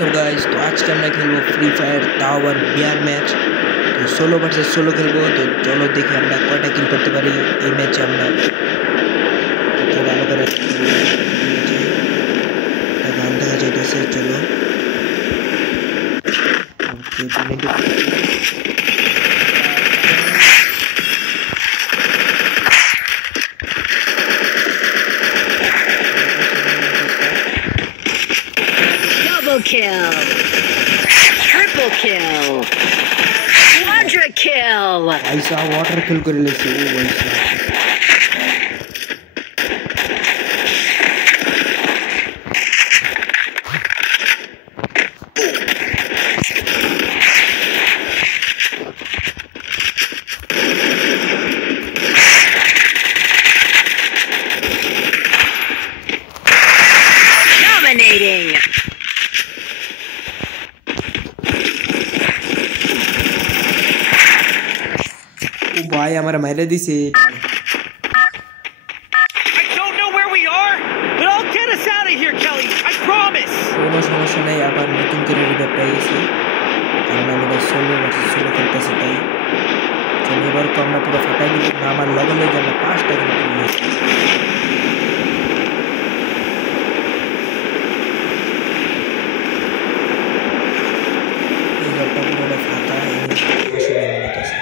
तो गाइस तो आज के আমরা খেলবো ফ্রি ফায়ার টাওয়ার বিয়ার ম্যাচ তো সোলো ভার্সেস সোলো খেলবো তো চলো দেখি আমরা কয়টা কিল করতে পারি এই ম্যাচে আমরা তো ভালো করে এটা গান দেখা যাইতেছে চলো Double kill, triple kill, quadra kill. ऐसा वाटर किल कर लेते ओ वैसा Dominating. भाई हमारा मारे दिसे I don't know where we are, but I'll get us out of here, Kelly. I promise. কোনো সমস্যা নাই আবার নতুন করে রিভাইভ পেয়েছি কারণ আমরা সোলো ভার্সেস সোলো খেলতেছি তাই চলো এবার তো আমরা পুরো ফাটাই দিব না আমার লগে লগে আমরা 5টা করে নিয়েছি এই ঘরটা পুরো ফাঁকা আসলে নিতেছে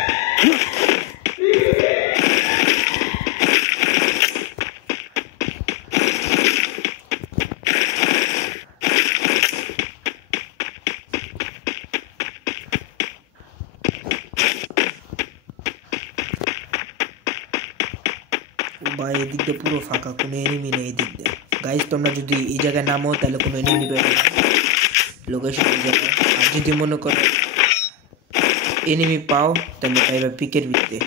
ভাই এদিক দিয়ে পুরো ফাঁকা কোনো এনিমি নেই এদিক দিয়ে গাইস তোমরা যদি এই জায়গায় নামো তাহলে কোনো এনিমি পাবে না লোকেশন এই জায়গায় আর যদি মনে করো এনিমি পাও তাহলে পাইবা পিকের ভিতরে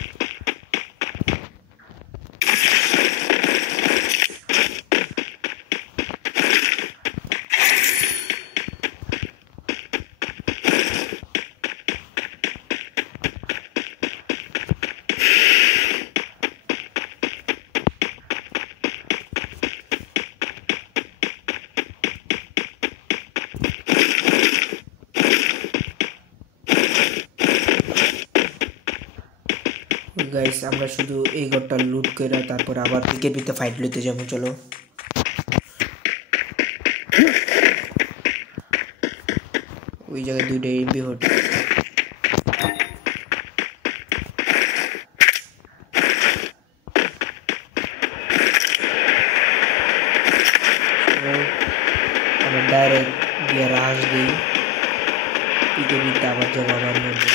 গাইস আমরা শুধু এই ঘরটা লুট করে তারপর আবার পিকের ভিতরে ফাইট লইতে যাবো চলো ওই জায়গায় দুইটা এমবি হট আমরা ডাইরেক্ট গিয়ে রাশ দিই পিকের ভিতরে আবার যাবো আমার মধ্যে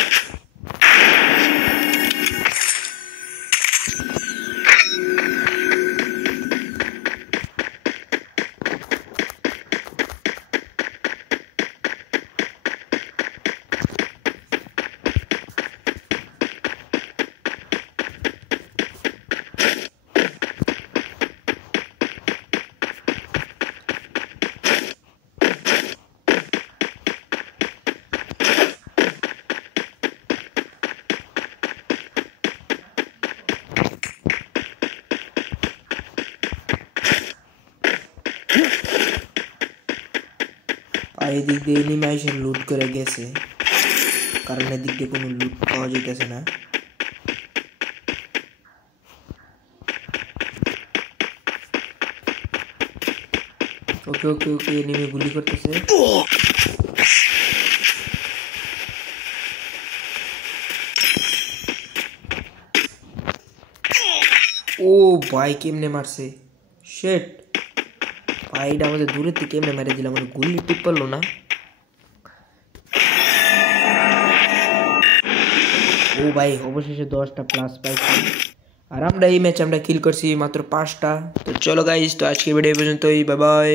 এদিক দিয়ে এনিমি লুট করে গেছে কারণ এদিক দিয়ে কোনো লুট পাওয়া যাইতেছে না ওকে ওকে ওকে এনিমি গুলি করতেছে ও ভাই কেমনে মারছে শিট ভাইটা আমাদের দূরের থেকে কেমনে মেরে দিলাম মানে গুলি টিপ পারলো না ও ভাই অবশেষে 10টা প্লাস পাইছি আর আমরা এই ম্যাচে আমরা কিল করছি মাত্র 5টা তো চলো গাইস তো আজকে ভিডিও পর্যন্তই বাই বাই।